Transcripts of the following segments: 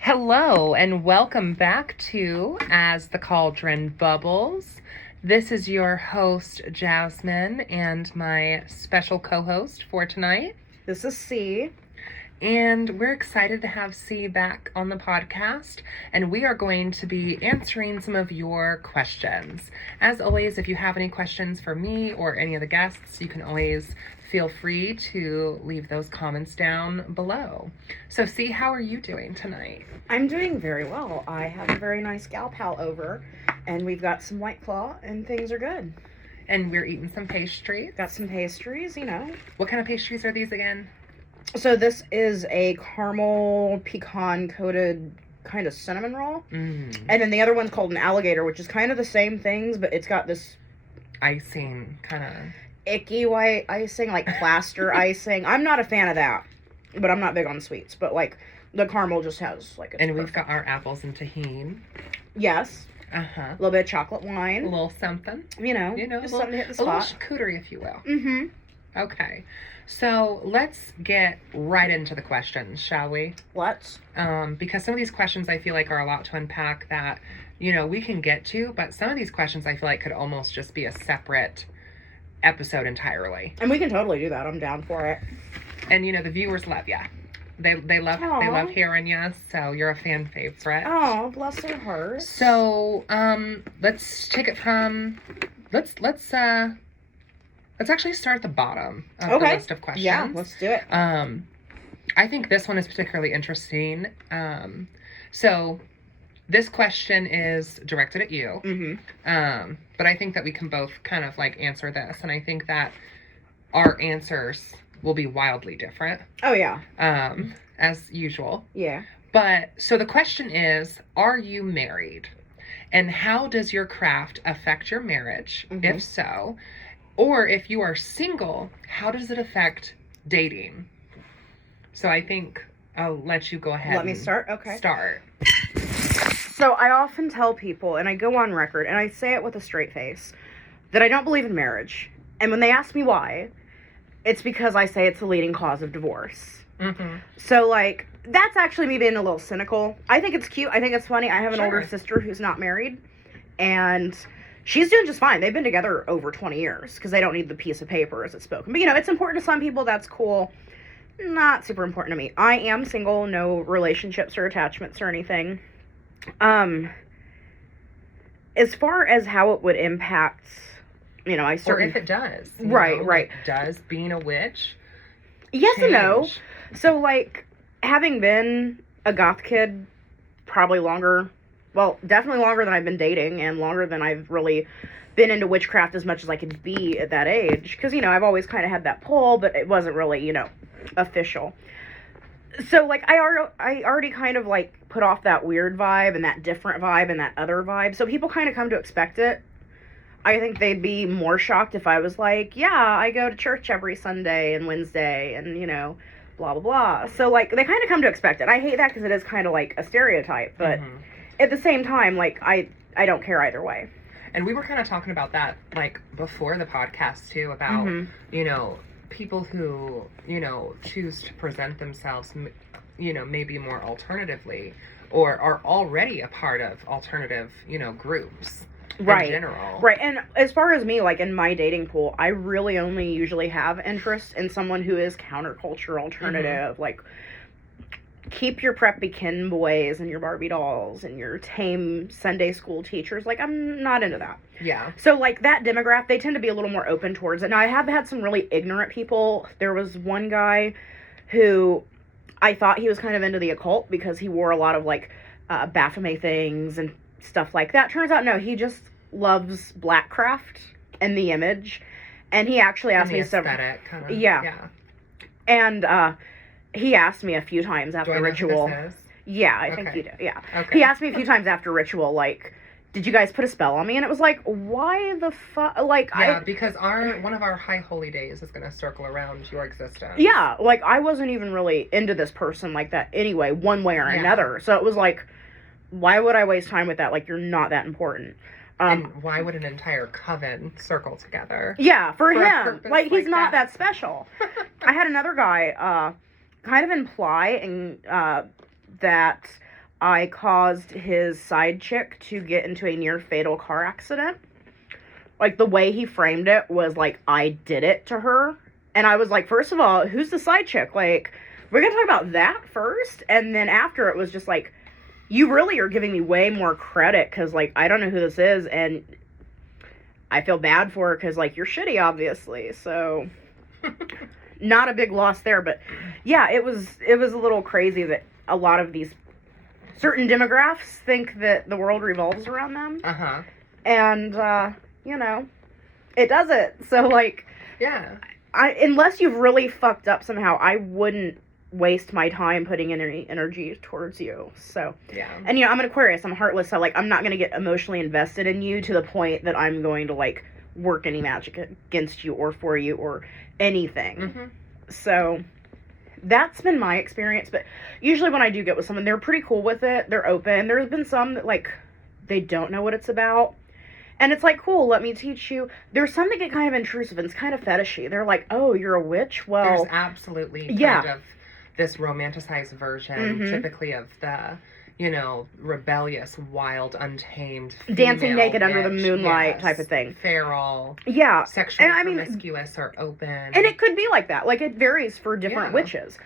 Hello and welcome back to As the Cauldron Bubbles. This is your host, Jasmine, and my special co-host for tonight. This is C. And we're excited to have C back on the podcast, and we are going to be answering some of your questions. As always, if you have any questions for me or any of the guests, you can always feel free to leave those comments down below. So C, how are you doing tonight? I'm doing very well. I have a very nice gal pal over, and we've got some White Claw, and things are good. And we're eating some pastries. Got some pastries, you know. What kind of pastries are these again? So this is a caramel pecan coated kind of cinnamon roll. And then the other one's called an alligator, which is kind of the same things, but it's got this icing kind of icky white icing, like plaster icing. I'm not a fan of that, but I'm not big on sweets. But like the caramel just has like and we've got our apples and tahini. Yes. A little bit of chocolate wine. A little something. You know, just something to hit the spot. A little charcuterie, if you will. Okay. So let's get right into the questions, shall we? Let's. Because some of these questions I feel like are a lot to unpack that, we can get to, but some of these questions I feel like could almost just be a separate episode entirely. And we can totally do that. I'm down for it. And the viewers love ya. They love hearing you, so you're a fan favorite. Oh, bless their hearts. So, let's take it from let's actually start at the bottom of the list of questions. Yeah, let's do it. I think this one is particularly interesting. So this question is directed at you. But I think that we can both kind of like answer this, and I think that our answers will be wildly different. Oh yeah. As usual. Yeah. But so the question is, are you married? And how does your craft affect your marriage? If so, or if you are single, how does it affect dating? So I think I'll let you go ahead. Let me start? Okay. Start. So I often tell people, and I go on record, and I say it with a straight face, that I don't believe in marriage. And when they ask me why, it's because I say it's the leading cause of divorce. So, like, that's actually me being a little cynical. I think it's cute. I think it's funny. I have an older sister who's not married, and she's doing just fine. They've been together over 20 years because they don't need the piece of paper as it's spoken. But, it's important to some people. That's cool. Not super important to me. I am single, no relationships or attachments or anything. As far as how it would impact, I certainly... Or if it does. Right. Like, does being a witch Yes change? And no. So, like, having been a goth kid probably longer... Well, definitely longer than I've been dating and longer than I've really been into witchcraft as much as I could be at that age. Because, I've always kind of had that pull, but it wasn't really, official. So, like, I already kind of, like, put off that weird vibe and that different vibe and that other vibe. So people kind of come to expect it. I think they'd be more shocked if I was like, yeah, I go to church every Sunday and Wednesday and, blah, blah, blah. So, like, they kind of come to expect it. I hate that because it is kind of, like, a stereotype. But at the same time, like, I don't care either way. And we were kind of talking about that, like, before the podcast, too, about, people who, choose to present themselves, maybe more alternatively, or are already a part of alternative, groups. Right. In general. Right. And as far as me, like, in my dating pool, I really only usually have interest in someone who is counterculture alternative. Like, keep your preppy kin boys and your Barbie dolls and your tame Sunday school teachers. Like, I'm not into that. Yeah. So, like, that demographic, they tend to be a little more open towards it. Now, I have had some really ignorant people. There was one guy who I thought he was kind of into the occult because he wore a lot of, like, Baphomet things and stuff like that. Turns out, no, he just loves black craft and the image. And he actually asked me some... kind of. Yeah. And, he asked me a few times after ritual. Yeah, I think you do. Yeah. Okay. He asked me a few times after ritual, like, did you guys put a spell on me? And it was like, why the fuck? Like, yeah, because one of our high holy days is going to circle around your existence. Yeah, like, I wasn't even really into this person like that anyway, one way or another. So it was like, why would I waste time with that? Like, you're not that important. And why would an entire coven circle together? Yeah, for him. Like, he's not that special. I had another guy, kind of imply that I caused his side chick to get into a near fatal car accident. Like, the way he framed it was like, I did it to her. And I was like, first of all, who's the side chick? Like, we're going to talk about that first. And then after, it was just like, you really are giving me way more credit because, like, I don't know who this is. And I feel bad for her because, like, you're shitty, obviously. So, not a big loss there. But, yeah, it was a little crazy that a lot of these certain demographics think that the world revolves around them. Uh-huh. And, you know, it doesn't. So, like, yeah, unless you've really fucked up somehow, I wouldn't waste my time putting any energy towards you. So, yeah. And, you know, I'm an Aquarius. I'm heartless. So, like, I'm not going to get emotionally invested in you to the point that I'm going to, like, work any magic against you or for you or anything. Mm-hmm. So, that's been my experience. But usually when I do get with someone, they're pretty cool with it. They're open. There's been some that, like, they don't know what it's about. And it's like, cool, let me teach you. There's some that get kind of intrusive and it's kind of fetishy. They're like, oh, you're a witch? Well, there's absolutely kind of this romanticized version, typically of the, you know, rebellious, wild, untamed, dancing naked witch, under the moonlight type of thing. Feral. Yeah. Sexually promiscuous or open. And it could be like that. Like, it varies for different witches.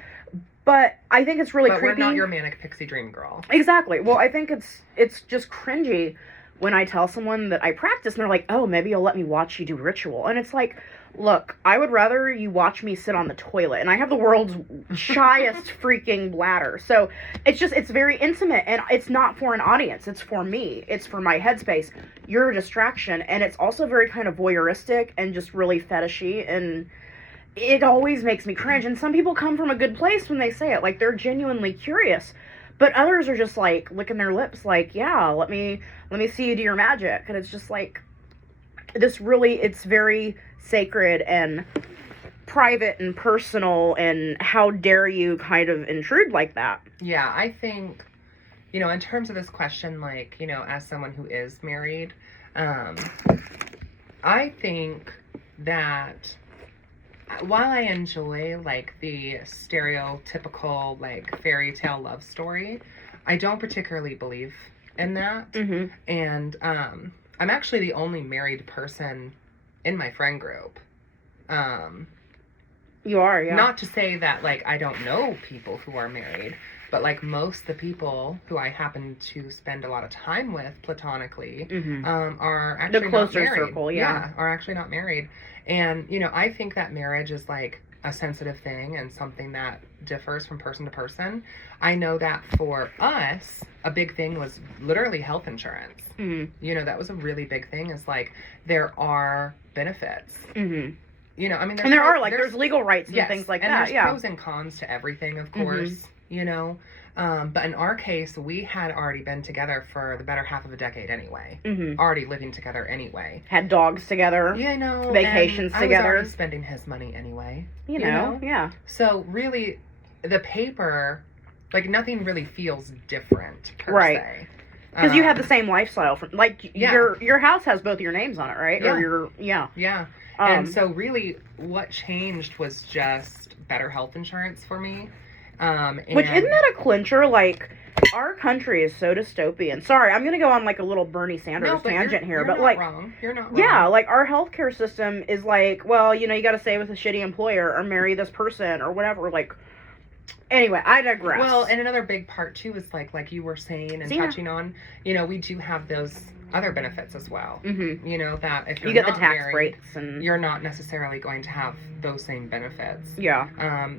But I think it's really creepy. We're not your manic pixie dream girl. Exactly. Well, I think it's just cringy when I tell someone that I practice and they're like, oh, maybe you'll let me watch you do ritual. And it's like, look, I would rather you watch me sit on the toilet. And I have the world's shyest freaking bladder. So it's very intimate. And it's not for an audience. It's for me. It's for my headspace. You're a distraction. And it's also very kind of voyeuristic and just really fetishy. And it always makes me cringe. And some people come from a good place when they say it. Like, they're genuinely curious. But others are just, like, licking their lips, like, yeah, let me see you do your magic. And it's just, like, it's very sacred and private and personal, and how dare you kind of intrude like that? Yeah, I think, you know, in terms of this question, like, you know, as someone who is married, I think that while I enjoy, like, the stereotypical, like, fairy tale love story, I don't particularly believe in that. Mm-hmm. And I'm actually the only married person in my friend group. You are, yeah. Not to say that, like, I don't know people who are married, but, like, most of the people who I happen to spend a lot of time with platonically are actually the closer not married. circle, yeah. Are actually not married. And, you know, I think that marriage is, like, a sensitive thing and something that differs from person to person. I know that for us, a big thing was literally health insurance. Mm-hmm. You know, that was a really big thing, is, like, there are benefits. Mm-hmm. You know, I mean, there's legal rights and things like and that. There's pros and cons to everything, of course, you know. But in our case, we had already been together for the better half of a decade anyway. Already living together anyway. Had dogs together. Yeah, know. Vacations together. I was already spending his money anyway. You know, yeah. So really, the paper, like, nothing really feels different per se. Because you have the same lifestyle. Your house has both your names on it, right? Yeah. Or Yeah. And so really what changed was just better health insurance for me. Which, isn't that a clincher? Like, our country is so dystopian. Sorry, I'm going to go on, like, a little Bernie Sanders tangent here. But, like, you're not wrong. Yeah, like, our healthcare system is like, well, you know, you got to stay with a shitty employer or marry this person or whatever. Like, anyway, I digress. Well, and another big part, too, is, like you were saying and touching on, you know, we do have those other benefits as well. Mm-hmm. You know, that if you get the tax married, breaks, and you're not necessarily going to have those same benefits. Yeah.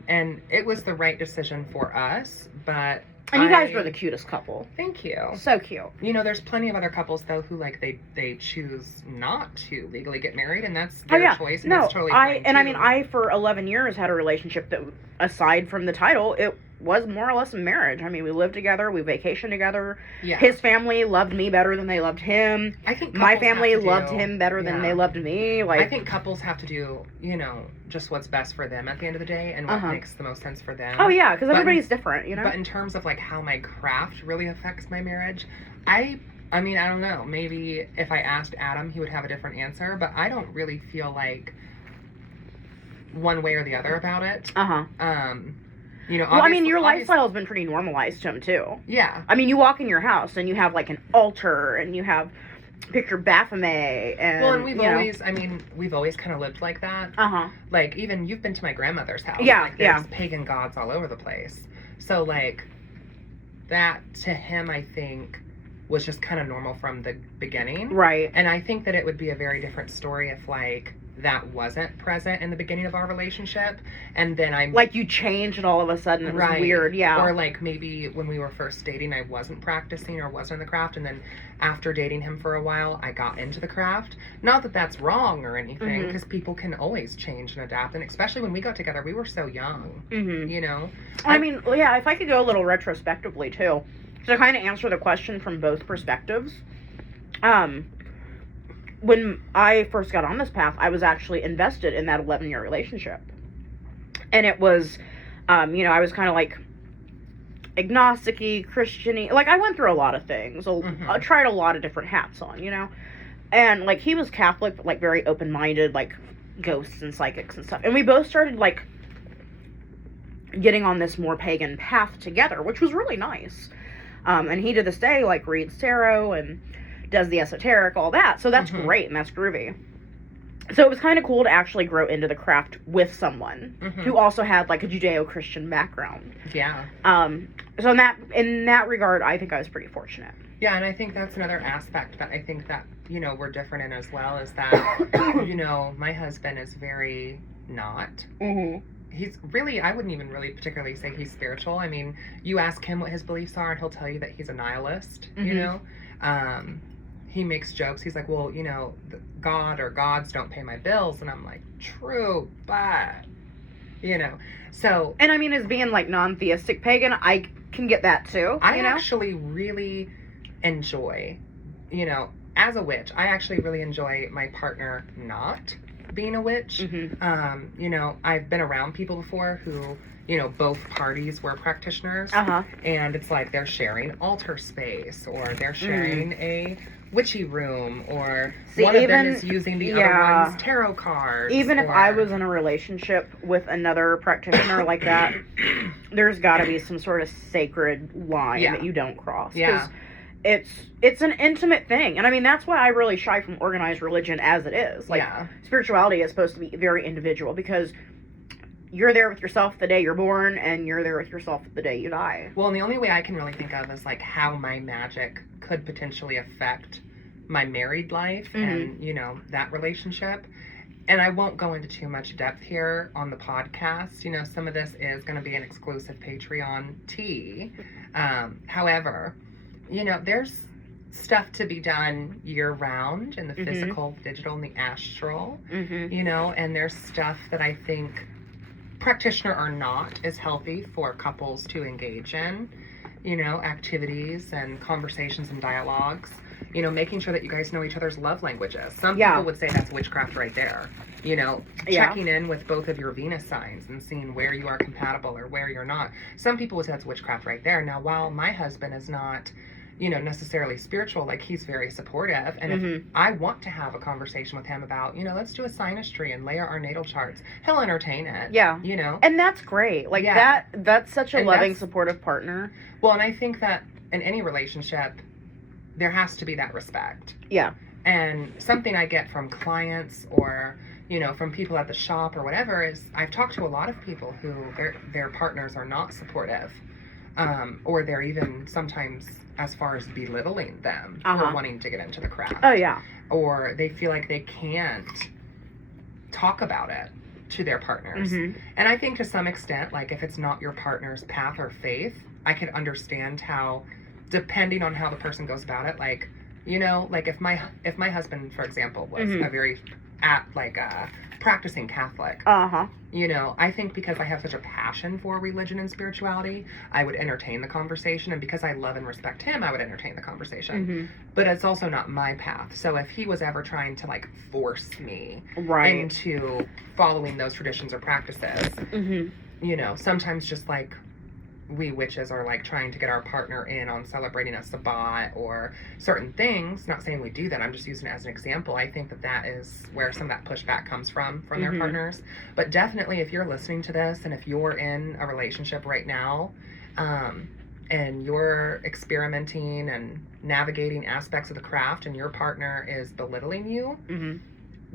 And it was the right decision for us, but and you guys were the cutest couple. Thank you. So cute. You know, there's plenty of other couples though who, like, they choose not to legally get married, and that's their choice. And it's totally fine I mean, I for 11 years had a relationship that, aside from the title, it was more or less a marriage. I mean, we lived together, we vacationed together. Yeah. His family loved me better than they loved him. I think my family loved him better than they loved me. Like, I think couples have to do, you know, just what's best for them at the end of the day, and what makes the most sense for them. Oh yeah, because everybody's different, you know. But in terms of, like, how my craft really affects my marriage, I mean, I don't know. Maybe if I asked Adam, he would have a different answer. But I don't really feel like one way or the other about it. You know, Well, I mean, your obviously- lifestyle has been pretty normalized to him, too. Yeah. I mean, you walk in your house and you have, like, an altar and you have picture Baphomet and, Well, and we've you know. always kind of lived like that. Uh-huh. Like, even you've been to my grandmother's house. Yeah, like, there's pagan gods all over the place. So, like, that to him, I think, was just kind of normal from the beginning. Right. And I think that it would be a very different story if, like, that wasn't present in the beginning of our relationship. And then Like, you changed and all of a sudden it was weird, yeah. Or, like, maybe when we were first dating, I wasn't practicing or wasn't in the craft. And then after dating him for a while, I got into the craft. Not that that's wrong or anything, because people can always change and adapt. And especially when we got together, we were so young, you know? I mean, yeah, if I could go a little retrospectively, too, to kind of answer the question from both perspectives, when I first got on this path, I was actually invested in that 11-year relationship. And it was, you know, I was kind of like agnostic-y, Christian-y. Like, I went through a lot of things. I tried a lot of different hats on, you know? And, like, he was Catholic, but, like, very open-minded, like, ghosts and psychics and stuff. And we both started, like, getting on this more pagan path together, which was really nice. And he, to this day, like, reads tarot and does the esoteric, all that. So that's great, and that's groovy. So it was kind of cool to actually grow into the craft with someone who also had, like, a Judeo-Christian background. Yeah. So in that regard, I think I was pretty fortunate. Yeah, and I think that's another aspect that I think that, you know, we're different in as well, is that, you know, my husband is very not. He's really, I wouldn't even really particularly say he's spiritual. I mean, you ask him what his beliefs are, and he'll tell you that he's a nihilist, you know? He makes jokes. He's like, well, you know, God or gods don't pay my bills. And I'm like, true, but, you know, so. And I mean, as being, like, non-theistic pagan, I can get that, too. I you know? actually really enjoy, you know, as a witch, I actually really enjoy my partner not being a witch. You know, I've been around people before who, you know, both parties were practitioners. And it's like they're sharing altar space, or they're sharing a witchy room, or one of them is using the other one's tarot cards. Even if I was in a relationship with another practitioner like that, there's got to be some sort of sacred line that you don't cross. Yeah. It's an intimate thing. And I mean, that's why I really shy from organized religion as it is. Like, spirituality is supposed to be very individual, because you're there with yourself the day you're born, and you're there with yourself the day you die. Well, and the only way I can really think of is, like, how my magic could potentially affect my married life and, you know, that relationship. And I won't go into too much depth here on the podcast. You know, some of this is going to be an exclusive Patreon tea. However, you know, there's stuff to be done year-round in the physical, digital, and the astral. You know, and there's stuff that I think, practitioner or not, is healthy for couples to engage in, you know, activities and conversations and dialogues, you know, making sure that you guys know each other's love languages. Some people would say that's witchcraft right there, you know, checking in with both of your Venus signs and seeing where you are compatible or where you're not. Some people would say that's witchcraft right there. Now, while my husband is not, you know, necessarily spiritual, like, he's very supportive, and if I want to have a conversation with him about, you know, let's do a sinus tree and layer our natal charts, he'll entertain it. You know, and that's great. Like, that's such a loving, supportive partner. Well, and I think that in any relationship, there has to be that respect. And something I get from clients, or, you know, from people at the shop or whatever, is I've talked to a lot of people who their partners are not supportive, or they're even sometimes as far as belittling them for wanting to get into the craft. Or they feel like they can't talk about it to their partners. And I think to some extent, like, if it's not your partner's path or faith, I can understand how, depending on how the person goes about it, like, you know, like, if my husband, for example, was a very practicing Catholic, you know, I think because I have such a passion for religion and spirituality, I would entertain the conversation, and because I love and respect him, I would entertain the conversation. But it's also not my path. So if he was ever trying to, like, force me into following those traditions or practices, you know, sometimes just, like, we witches are like trying to get our partner in on celebrating a sabbat or certain things. Not saying we do that. I'm just using it as an example. I think that is where some of that pushback comes from their partners. But definitely, if you're listening to this and if you're in a relationship right now, and you're experimenting and navigating aspects of the craft, and your partner is belittling you.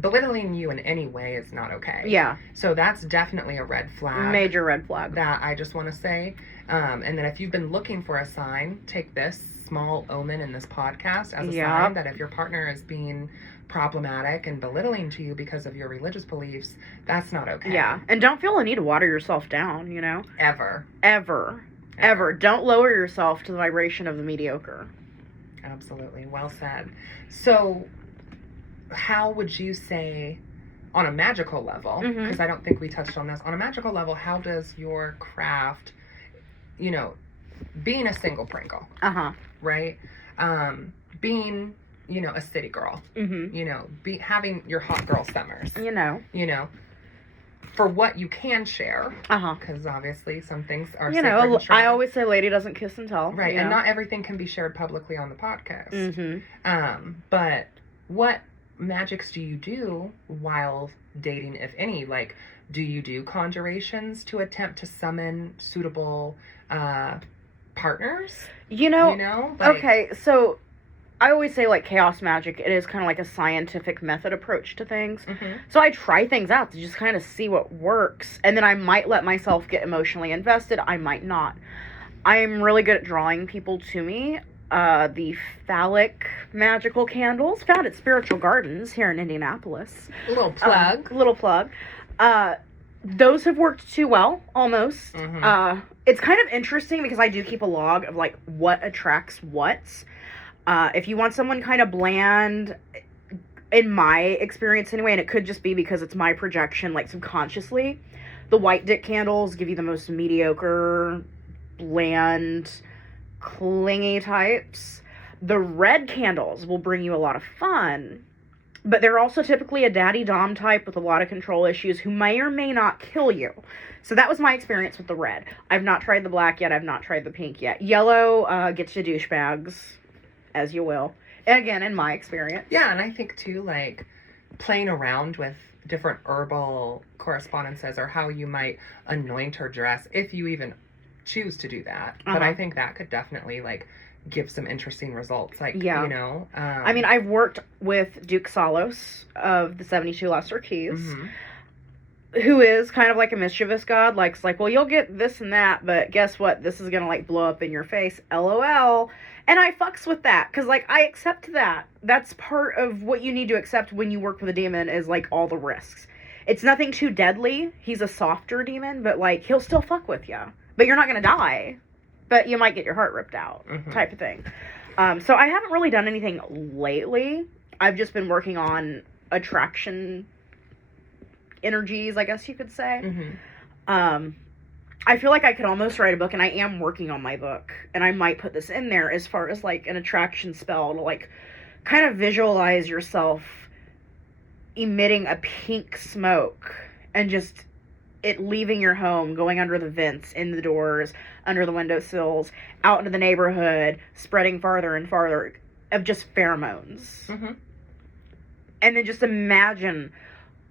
Belittling you in any way is not okay. Yeah. So that's definitely a red flag. Major red flag. That I just want to say. And then if you've been looking for a sign, take this small omen in this podcast as a sign that if your partner is being problematic and belittling to you because of your religious beliefs, that's not okay. Yeah. And don't feel the need to water yourself down, Ever. Don't lower yourself to the vibration of the mediocre. Absolutely. Well said. So, how would you say, on a magical level, because I don't think we touched on this, on a magical level, how does your craft, being a single Pringle, right? Being, a city girl, having your hot girl summers, for what you can share, because obviously some things are sacred. I always say lady doesn't kiss and tell. Right, and not everything can be shared publicly on the podcast. But what magics do you do while dating, if any? Like, do you do conjurations to attempt to summon suitable partners? Okay, so I always say, like, chaos magic, it is kind of like a scientific method approach to things. So I try things out to just kind of see what works, and then I might let myself get emotionally invested. I might not. I'm really good at drawing people to me. The phallic magical candles found at Spiritual Gardens here in Indianapolis. Little plug. Those have worked too well, almost. It's kind of interesting because I do keep a log of, like, what attracts what. If you want someone kind of bland, in my experience anyway, and it could just be because it's my projection, like, subconsciously, the white dick candles give you the most mediocre, bland, clingy types. The red candles will bring you a lot of fun, but they're also typically a daddy dom type with a lot of control issues who may or may not kill you. So that was my experience with the red. I've not tried the black yet. I've not tried the pink yet. Yellow gets you douchebags, as you will. And again, in my experience. Yeah, and I think too, like, playing around with different herbal correspondences or how you might anoint or dress, if you even choose to do that. But I think that could definitely, like, give some interesting results. Like, I mean, I've worked with Duke Salos of the 72 Lesser Keys, who is kind of like a mischievous god. Like, well, you'll get this and that, but guess what? This is gonna, like, blow up in your face. LOL. And I fucks with that, because, like, I accept that. That's part of what you need to accept when you work with a demon is, like, all the risks. It's nothing too deadly. He's a softer demon, but, like, he'll still fuck with you. But you're not going to die. But you might get your heart ripped out, type of thing. So I haven't really done anything lately. I've just been working on attraction energies, I guess you could say. I feel like I could almost write a book, and I am working on my book. And I might put this in there as far as, like, an attraction spell to, like, kind of visualize yourself emitting a pink smoke and just it leaving your home, going under the vents, in the doors, under the windowsills, out into the neighborhood, spreading farther and farther of just pheromones. And then just imagine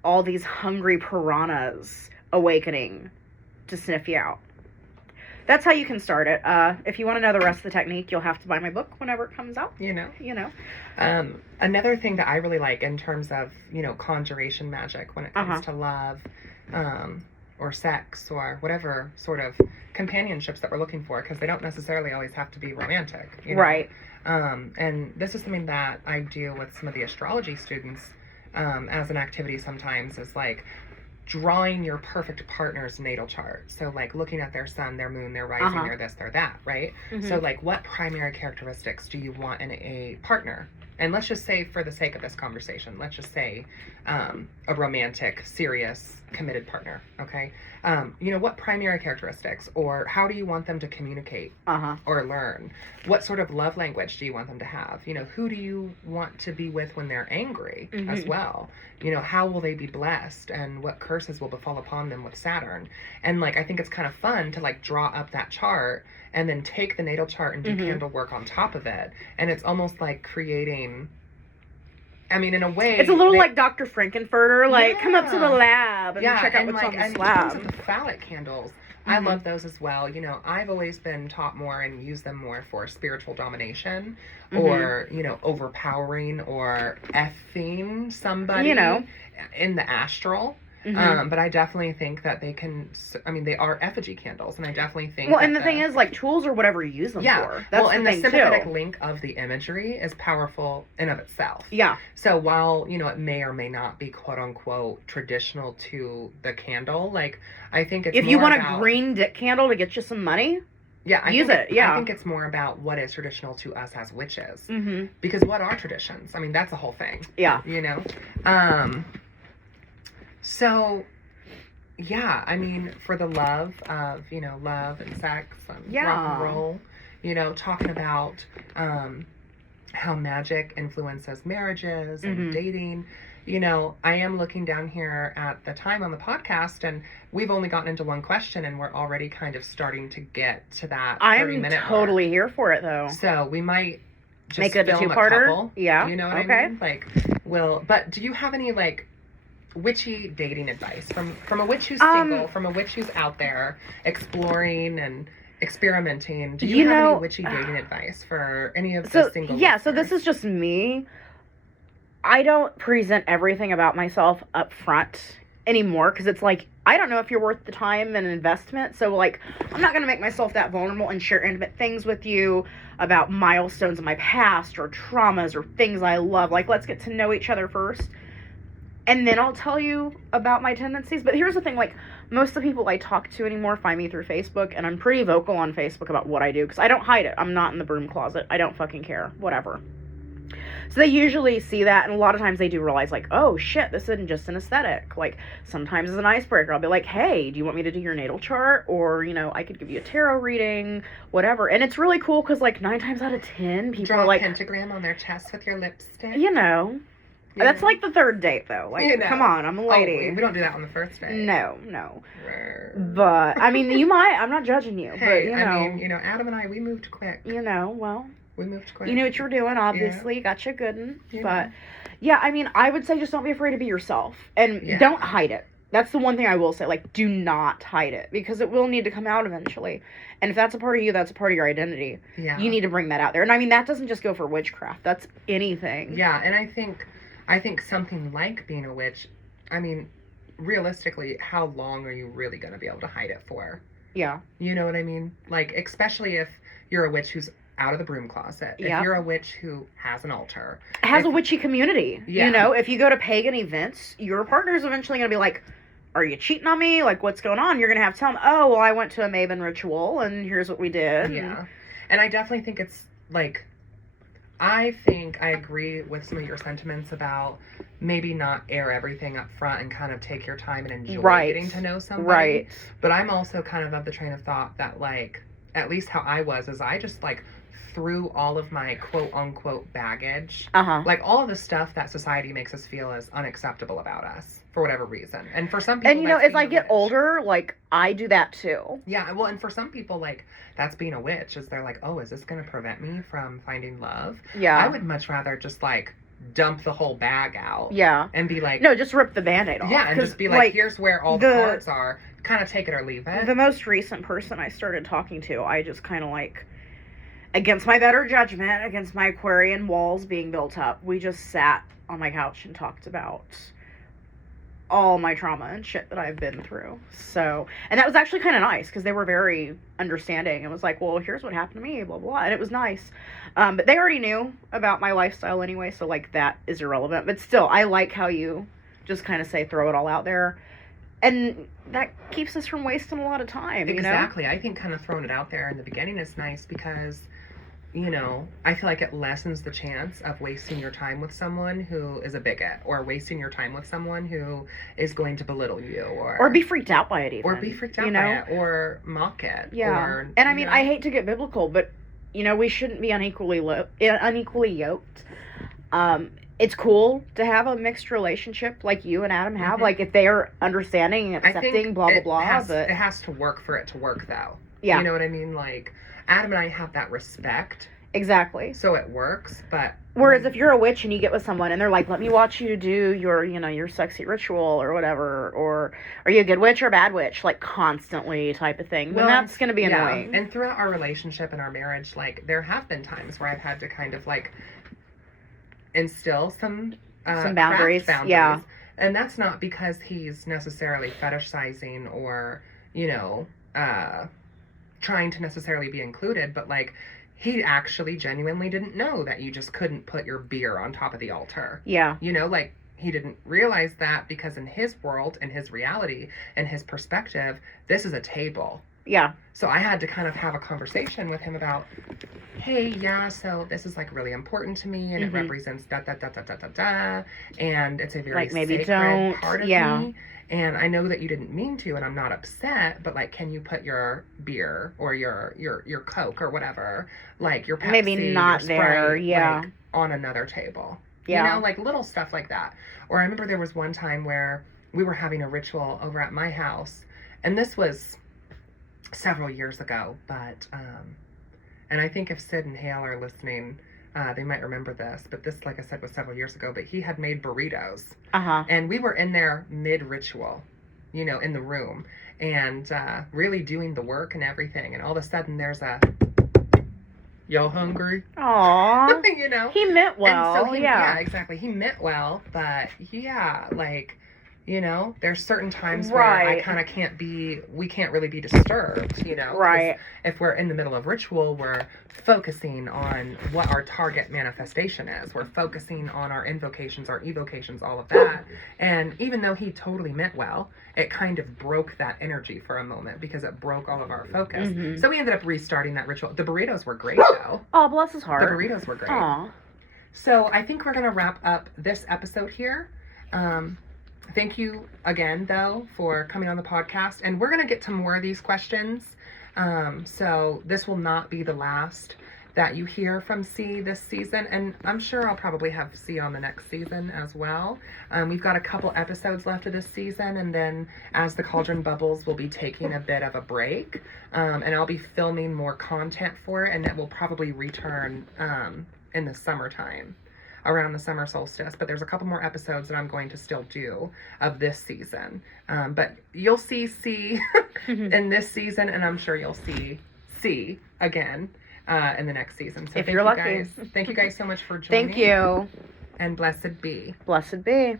all these hungry piranhas awakening to sniff you out. That's how you can start it. If you want to know the rest of the technique, you'll have to buy my book whenever it comes out. Another thing that I really like in terms of, conjuration magic when it comes to love, or sex or whatever sort of companionships that we're looking for, because they don't necessarily always have to be romantic. Right. And this is something that I do with some of the astrology students as an activity sometimes, is like drawing your perfect partner's natal chart. So, like, looking at their sun, their moon, their rising, their this, their that, right? So, like, what primary characteristics do you want in a partner? and let's just say for the sake of this conversation, let's just say a romantic, serious, committed partner, okay? What primary characteristics, or how do you want them to communicate or learn? What sort of love language do you want them to have? Who do you want to be with when they're angry as well? How will they be blessed, and what curses will befall upon them with Saturn? And I think it's kind of fun to draw up that chart and then take the natal chart and do candle work on top of it. And it's almost like creating, in a way, it's a little like Dr. Frankenfurter, come up to the lab and check out what's on the slab. In terms of the phallic candles, I love those as well. I've always been taught more and use them more for spiritual domination or, overpowering or effing somebody, in the astral. But I definitely think that they can, they are effigy candles, and I definitely think and the thing is, tools or whatever you use them for. That's and the the sympathetic link of the imagery is powerful in of itself. Yeah. So while, it may or may not be quote-unquote traditional to the candle, I think it's if you want a green dick candle to get you some money, use it. I think it's more about what is traditional to us as witches. Because what are traditions? That's the whole thing. Yeah. So, for the love of, love and sex and rock and roll, talking about how magic influences marriages and dating, I am looking down here at the time on the podcast, and we've only gotten into one question, and we're already kind of starting to get to that 30-minute I'm totally here for it, though. So we might just make it a film two-parter. A couple, yeah. You know what I mean? But do you have any, witchy dating advice from a witch who's single, from a witch who's out there exploring and experimenting? Do you have any witchy dating advice for any of the single listeners? So this is just me. I don't present everything about myself up front anymore, because it's I don't know if you're worth the time and investment. So I'm not going to make myself that vulnerable and share intimate things with you about milestones in my past or traumas or things I love. Let's get to know each other first, and then I'll tell you about my tendencies. But here's the thing, most of the people I talk to anymore find me through Facebook, and I'm pretty vocal on Facebook about what I do, because I don't hide it. I'm not in the broom closet. I don't fucking care. Whatever. So they usually see that, and a lot of times they do realize, oh, shit, this isn't just an aesthetic. Sometimes it's an icebreaker. I'll be like, hey, do you want me to do your natal chart? Or, I could give you a tarot reading, whatever. And it's really cool, because, 9 times out of 10, people draw are a pentagram on their chest with your lipstick. That's the third date, though. Come on, I'm a lady. Oh, we don't do that on the first date. No. But, you might. I'm not judging you. Hey, but, Adam and I, we moved quick. Well. We moved quick. You knew what you were doing, obviously. Yeah. Got you a good one. But, I would say just don't be afraid to be yourself. And don't hide it. That's the one thing I will say. Do not hide it. Because it will need to come out eventually. And if that's a part of you, that's a part of your identity. Yeah. You need to bring that out there. And, that doesn't just go for witchcraft. That's anything. Yeah, and I think something like being a witch, realistically, how long are you really going to be able to hide it for? Yeah. You know what I mean? Especially if you're a witch who's out of the broom closet. If you're a witch who has an altar. Has a witchy community. Yeah. If you go to pagan events, your partner's eventually going to be like, are you cheating on me? What's going on? You're going to have to tell them, oh, well, I went to a Maven ritual, and here's what we did. Yeah. And I definitely think it's, I think I agree with some of your sentiments about maybe not air everything up front and kind of take your time and enjoy getting to know somebody. Right. But I'm also kind of the train of thought that, at least how I was, is I just, through all of my quote-unquote baggage, all of the stuff that society makes us feel is unacceptable about us, for whatever reason. And for some people, and, as I get older, I do that, too. Yeah, well, and for some people, that's being a witch, is they're oh, is this going to prevent me from finding love? Yeah. I would much rather just, dump the whole bag out. Yeah. And be no, just rip the Band-Aid off. Yeah, and just be here's where all the cards are. Kind of take it or leave it. The most recent person I started talking to, I just kind of against my better judgment, against my Aquarian walls being built up, we just sat on my couch and talked about all my trauma and shit that I've been through. So, and that was actually kind of nice, because they were very understanding. It was well, here's what happened to me, blah, blah, and it was nice. But they already knew about my lifestyle anyway, so, that is irrelevant. But still, I like how you just kind of say, throw it all out there. And that keeps us from wasting a lot of time, Exactly. I think kind of throwing it out there in the beginning is nice, because you know, I feel like it lessens the chance of wasting your time with someone who is a bigot, or wasting your time with someone who is going to belittle you, or be freaked out by it even. or be freaked out by it, or mock it. Yeah. Or, and I mean, I hate to get biblical, but, you know, we shouldn't be unequally yoked. It's cool to have a mixed relationship like you and Adam have. Like, if they are understanding and accepting, blah, blah, blah. It has to work for it to work, though. Yeah. You know what I mean? Like, Adam and I have that respect. Exactly. So it works, but... Whereas if you're a witch and you get with someone and they're like, let me watch you do your, you know, your sexy ritual or whatever, or are you a good witch or a bad witch? Like, constantly type of thing. Then that's going to be annoying. And throughout our relationship and our marriage, like, there have been times where I've had to kind of, like, instill some boundaries. Yeah. And that's not because he's necessarily fetishizing or, you know, trying to necessarily be included, but, like, he actually genuinely didn't know that you just couldn't put your beer on top of the altar. Yeah. You know, like, he didn't realize that because in his world, in his reality, in his perspective, this is a table. Yeah. So I had to kind of have a conversation with him about, hey, yeah, so this is, like, really important to me, and it represents da da da da da da da, and it's a very like, maybe sacred part of yeah. me. And I know that you didn't mean to, and I'm not upset, but, like, can you put your beer or your Coke or whatever, like, your Pepsi, maybe not your Sprite, there, yeah, like, on another table? Yeah. You know, like, little stuff like that. Or I remember there was one time where we were having a ritual over at my house, and this was several years ago, but, and I think if Sid and Hale are listening, they might remember this, but this, like I said, was several years ago, but he had made burritos. And we were in there mid-ritual, you know, in the room, and really doing the work and everything, and all of a sudden there's a, y'all hungry? Aww. You know? He meant well, and so yeah, exactly. He meant well, but yeah, like, you know, there's certain times where I kind of we can't really be disturbed, you know? Right. If we're in the middle of ritual, we're focusing on what our target manifestation is. We're focusing on our invocations, our evocations, all of that. And even though he totally meant well, it kind of broke that energy for a moment because it broke all of our focus. So we ended up restarting that ritual. The burritos were great, though. Oh, bless his heart. The burritos were great. Aww. So I think we're going to wrap up this episode here. Thank you again, though, for coming on the podcast. And we're going to get to more of these questions. So this will not be the last that you hear from C this season. And I'm sure I'll probably have C on the next season as well. We've got a couple episodes left of this season. And then as the Cauldron Bubbles, we'll be taking a bit of a break. And I'll be filming more content for it. And it will probably return in the summertime, around the summer solstice, but there's a couple more episodes that I'm going to still do of this season. But you'll see C in this season, and I'm sure you'll see C again in the next season. So if you're lucky. Guys, thank you guys so much for joining. Thank you. And blessed be. Blessed be.